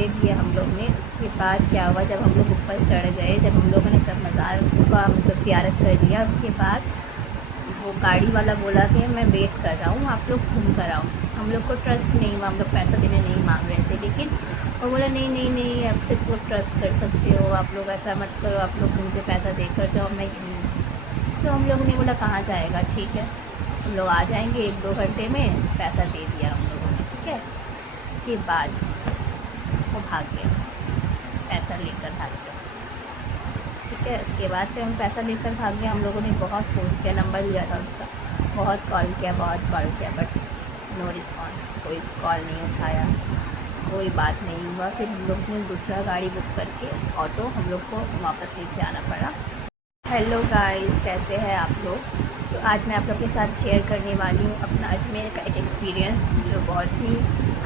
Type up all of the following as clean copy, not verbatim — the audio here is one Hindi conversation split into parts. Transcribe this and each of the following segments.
दे दिया हम लोग ने। उसके बाद क्या हुआ, जब हम लोग ऊपर चढ़ गए, जब हम लोगों ने सब मज़ार का मतलब ज़ियारत कर लिया, उसके बाद वो गाड़ी वाला बोला कि मैं वेट कर रहा हूँ, आप लोग घूम कर आओ। हम लोग को ट्रस्ट नहीं हुआ, हम लोग पैसा देने नहीं मांग रहे थे, लेकिन वो बोला नहीं नहीं नहीं, आप सिर्फ लोग ट्रस्ट कर सकते हो, आप लोग ऐसा मत करो, आप लोग मुझे पैसा देकर जाओ, मैं यहीं। तो हम लोगों ने बोला कहाँ जाएगा, ठीक है हम लोग आ जाएंगे 1-2 घंटे में, पैसा दे दिया हम लोगों ने, ठीक है। उसके बाद वो भाग गया, पैसा लेकर भाग गया, ठीक है। उसके बाद फिर हम पैसा लेकर भाग गए। हम लोगों ने बहुत फ़ोन किया, नंबर लिया था उसका, बहुत कॉल किया, बट नो रिस्पॉन्स, कोई कॉल नहीं उठाया, कोई बात नहीं हुआ। फिर हम लोग ने दूसरा गाड़ी बुक करके ऑटो हम लोग को वापस नीचे आना पड़ा। हेलो गाइस, कैसे हैं आप लोग। तो आज मैं आप लोग के साथ शेयर करने वाली हूँ अपना अजमेर का एक एक्सपीरियंस, जो बहुत ही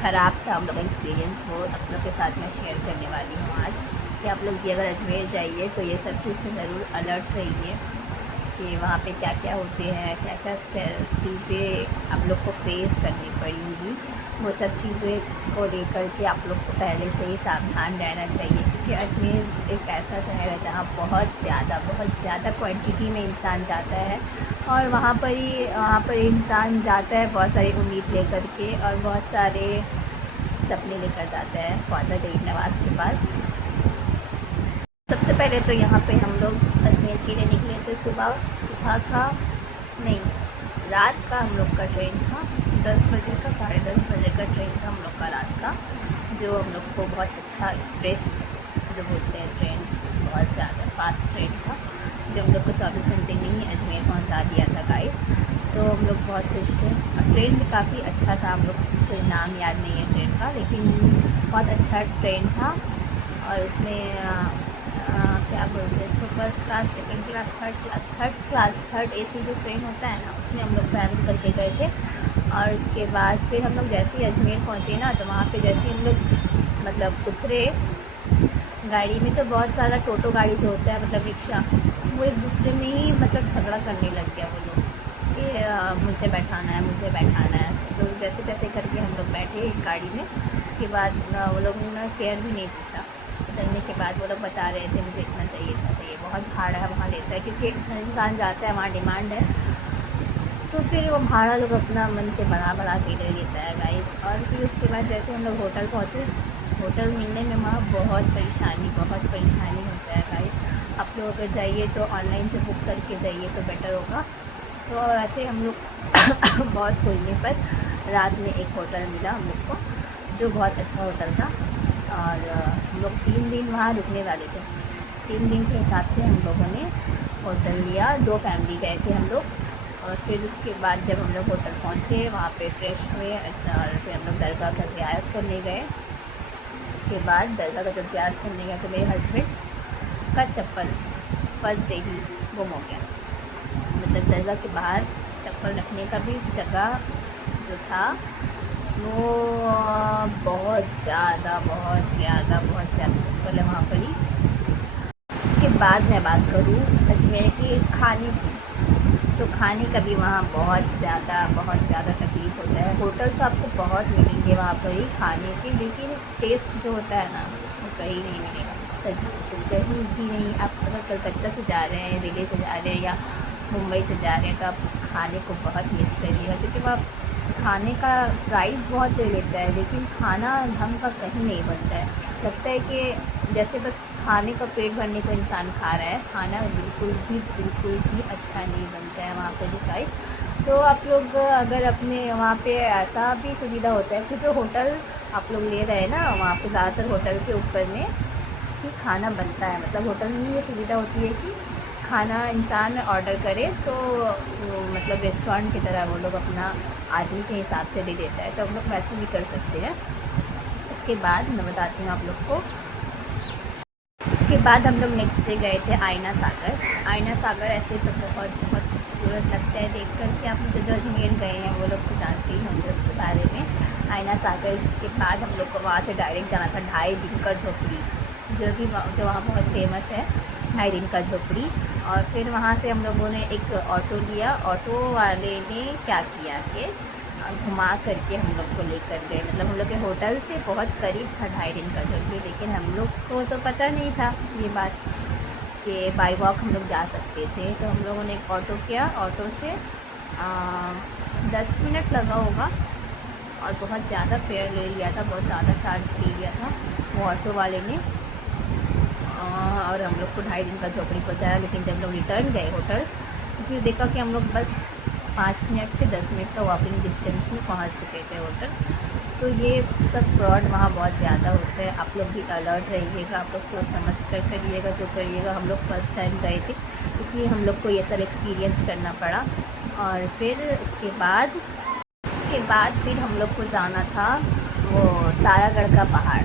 ख़राब था हम लोग का एक्सपीरियंस, वो आप लोग के साथ मैं शेयर करने वाली हूँ आज। कि आप लोग भी अगर अजमेर जाइए तो ये सब चीज़ से ज़रूर अलर्ट रहिए कि वहाँ पे क्या क्या होते हैं, क्या क्या चीज़ें आप लोग को फेस करनी पड़ेंगी। वो सब चीज़ें को लेकर के आप लोग को पहले से ही सावधान रहना चाहिए, क्योंकि अजमेर एक ऐसा शहर है जहाँ बहुत ज़्यादा क्वांटिटी में इंसान जाता है, और वहाँ पर इंसान जाता है बहुत सारी उम्मीद लेकर के, और बहुत सारे सपने लेकर जाता है ख्वाजा गरीब नवाज़ के पास। सबसे पहले तो यहाँ पे हम लोग अजमेर के लिए निकले थे सुबह का नहीं, रात का हम लोग का ट्रेन था, 10 बजे का, 10:30 बजे का ट्रेन था हम लोग का रात का, जो हम लोग को बहुत अच्छा एक्सप्रेस जो बोलते हैं ट्रेन, बहुत ज़्यादा फास्ट ट्रेन था, जो हम लोग को 24 घंटे में ही अजमेर पहुँचा दिया था गाइस। तो हम लोग बहुत खुश थे, और ट्रेन भी काफ़ी अच्छा था, हम लोग को कुछ नाम याद नहीं है ट्रेन का, लेकिन बहुत अच्छा ट्रेन था। और उसमें क्या बोलते हैं उसको, first class, second class, third AC जो ट्रेन होता है ना, उसमें हम लोग ट्रैवल करके गए थे। और उसके बाद फिर हम लोग जैसे ही अजमेर पहुँचे ना, तो वहाँ पे जैसे हम लोग मतलब उतरे गाड़ी में, तो बहुत सारा टोटो गाड़ी जो होता है मतलब रिक्शा, वो एक दूसरे में ही मतलब झगड़ा करने लग गया वो लोग कि मुझे बैठाना है। तो जैसे तैसे करके हम लोग बैठे एक गाड़ी में। उसके बाद वो लोग ने फेयर भी नहीं पूछा। उतरने के बाद वो लोग बता रहे थे मुझे इतना चाहिए, बहुत भाड़ा है वहाँ लेता है, क्योंकि हर इंसान जाता है वहाँ, डिमांड है, तो फिर वो भाड़ा लोग अपना मन से बढ़ा के ले लेता है गाइस। और फिर उसके बाद जैसे हम लोग होटल पहुँचे, होटल मिलने में वहाँ बहुत परेशानी होता है गाइस। आप लोग अगर जाइए तो ऑनलाइन से बुक करके जाइए तो बेटर होगा। तो ऐसे हम लोग बहुत खोजने पर रात में एक होटल मिला हम लोग को, जो बहुत अच्छा होटल था। और हम लोग 3 दिन वहाँ रुकने वाले थे। 3 दिन के हिसाब से हम लोगों ने होटल लिया, 2 फैमिली गए थे हम लोग। और फिर उसके बाद जब हम लोग होटल पहुँचे, वहाँ पे फ्रेश हुए, और फिर हम लोग दरगाह का ज़ियारत करने गए। उसके बाद दरगाह का जब ज़ियारत करने गए तो मेरे हस्बैंड का चप्पल फर्स्ट डे ही गुम हो गया। मतलब दरगाह के बाहर चप्पल रखने का भी जगह जो था, वो बहुत ज़्यादा चप्पल है वहाँ पर ही। उसके बाद मैं बात करूँ अजमेर के खाने की, तो खाने का भी वहाँ बहुत ज़्यादा तकलीफ़ होता है। होटल तो आपको बहुत मिलेंगे वहाँ पर ही खाने के, लेकिन टेस्ट जो होता है ना, वो कहीं नहीं मिलेगा, सच में तो कहीं भी नहीं। आप अगर कलकत्ता से जा रहे हैं, दिल्ली से जा रहे हैं, या मुंबई से जा रहे हैं, तो आप खाने को बहुत मिस करिएगा, क्योंकि वहाँ खाने का प्राइस बहुत ले लेता है, लेकिन खाना ढंग का कहीं नहीं बनता है। लगता है कि जैसे बस खाने का पेट भरने को इंसान खा रहा है, खाना बिल्कुल भी अच्छा नहीं बनता है वहाँ पे भी गाइस। तो आप लोग अगर अपने वहाँ पे ऐसा भी सुविधा होता है कि जो होटल आप लोग ले रहे हैं ना, वहाँ पे ज़्यादातर होटल के ऊपर में ही खाना बनता है। मतलब होटल में ये सुविधा होती है कि खाना इंसान ऑर्डर करे तो मतलब रेस्टोरेंट की तरह वो लोग अपना आदमी के हिसाब से दे देता है, तो हम लोग वैसे भी कर सकते हैं। उसके बाद मैं बताती हूँ आप लोग को। उसके बाद हम लोग नेक्स्ट डे गए थे आईना सागर। ऐसे तो बहुत खूबसूरत लगता है देख कर के। आप लोग जो अजमेर गए हैं वो लोग तो जानते ही होंगे उसके बारे में। आईना सागर, इसके बाद हम लोग को वहाँ से डायरेक्ट जाना था 2.5 दिन का झोपड़ी, जो वहाँ बहुत फेमस है, 2.5 दिन का झोपड़ी। और फिर वहाँ से हम लोगों ने एक ऑटो लिया। ऑटो वाले ने क्या किया कि घुमा करके हम लोग को लेकर गए। मतलब हम लोग के होटल से बहुत करीब था, 2.5 दिन का जर्नी, लेकिन हम लोग को तो पता नहीं था ये बात कि बाई वॉक हम लोग जा सकते थे। तो हम लोगों ने एक ऑटो किया, ऑटो से 10 मिनट लगा होगा और बहुत ज़्यादा फेयर ले लिया था, बहुत ज़्यादा चार्ज ले लिया था वो ऑटो वाले ने। और हम लोग को 2.5 दिन का झोपड़ी पहुँचाया। लेकिन जब लोग रिटर्न गए होटल तो फिर देखा कि हम लोग बस 5 मिनट से 10 मिनट का वॉकिंग डिस्टेंस में पहुँच चुके थे होटल। तो ये सब फ्रॉड वहाँ बहुत ज़्यादा होता है। आप लोग भी अलर्ट रहिएगा, आप लोग सोच समझ कर करिएगा जो करिएगा। हम लोग फर्स्ट टाइम गए थे, इसलिए हम लोग को ये सब एक्सपीरियंस करना पड़ा। और फिर उसके बाद फिर हम लोग को जाना था वो तारागढ़ का पहाड़।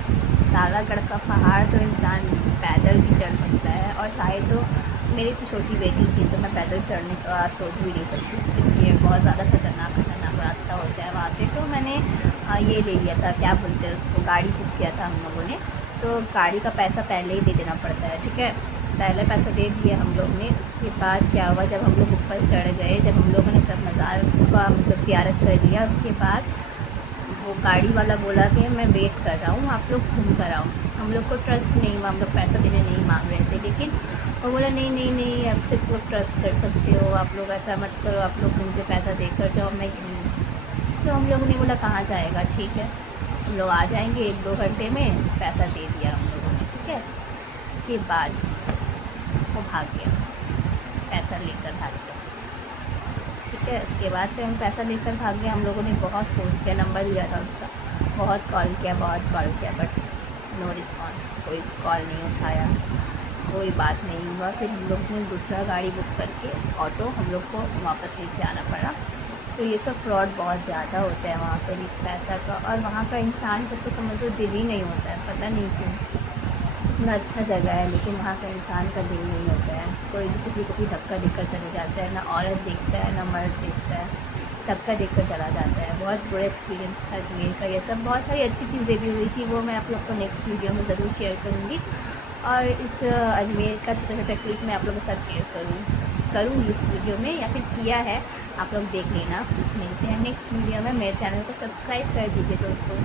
तारागढ़ का पहाड़ तो इंसान पैदल भी चढ़ सकता है, और चाहे तो मेरी तो छोटी बेटी थी तो मैं पैदल चढ़ने का सोच भी नहीं सकती, क्योंकि ये बहुत ज़्यादा खतरनाक रास्ता होता है वहाँ से। तो मैंने ये ले लिया था, क्या बोलते हैं उसको, गाड़ी बुक किया था हम लोगों ने। तो गाड़ी का पैसा पहले ही दे देना पड़ता है, ठीक है। पहले पैसा दे दिया हम लोग ने। उसके बाद क्या हुआ, जब हम लोग ऊपर चढ़ गए, जब हम लोगों ने सब मज़ार का मतलब ज़ियारत कर लिया, उसके बाद वो गाड़ी वाला बोला कि मैं वेट कर रहा हूँ, आप लोग घूम कर आओ। हम लोग को ट्रस्ट नहीं हुआ, हम लोग पैसा देने नहीं मांग रहे थे, लेकिन वो बोला नहीं नहीं नहीं, आप सिर्फ लोग ट्रस्ट कर सकते हो, आप लोग ऐसा मत करो, आप लोग मुझे पैसा देकर जाओ, मैं यहीं। तो हम लोगों ने बोला कहाँ जाएगा, ठीक है हम लोग आ जाएंगे 1-2 घंटे में। पैसा दे दिया हम लोगों ने, ठीक है। उसके बाद वो भाग गया, पैसा लेकर भाग गया, ठीक है। उसके बाद फिर हम पैसा लेकर भाग गए। हम लोगों ने बहुत फ़ोन किया, नंबर लिया था उसका, बहुत कॉल किया, बट नो रिस्पॉन्स, कोई कॉल नहीं उठाया, कोई बात नहीं हुआ। फिर हम लोग ने दूसरा गाड़ी बुक करके ऑटो हम लोग को वापस नीचे आना पड़ा। तो ये सब फ्रॉड बहुत ज़्यादा होता है वहाँ पर पैसा का। और वहाँ का इंसान को तो समझो दिल ही नहीं होता है, पता नहीं क्यों। इतना अच्छा जगह है लेकिन वहाँ का इंसान का दिल नहीं होता है। कोई भी किसी को भी धक्का देकर चले जाता है, ना औरत देखता है ना मर्द देखता है, धक्का देकर चला जाता है। बहुत बुरा एक्सपीरियंस था अजमेर का। ये सब बहुत सारी अच्छी चीज़ें भी हुई थी, वो मैं आप लोग को नेक्स्ट वीडियो में ज़रूर शेयर करूँगी। और इस अजमेर का छोटा छोटा क्लिप मैं आप लोगों के साथ शेयर करूँगी इस वीडियो में, या फिर किया है, आप लोग देख लेना। मिलते हैं नेक्स्ट वीडियो में। मेरे चैनल को सब्सक्राइब कर दीजिए दोस्तों।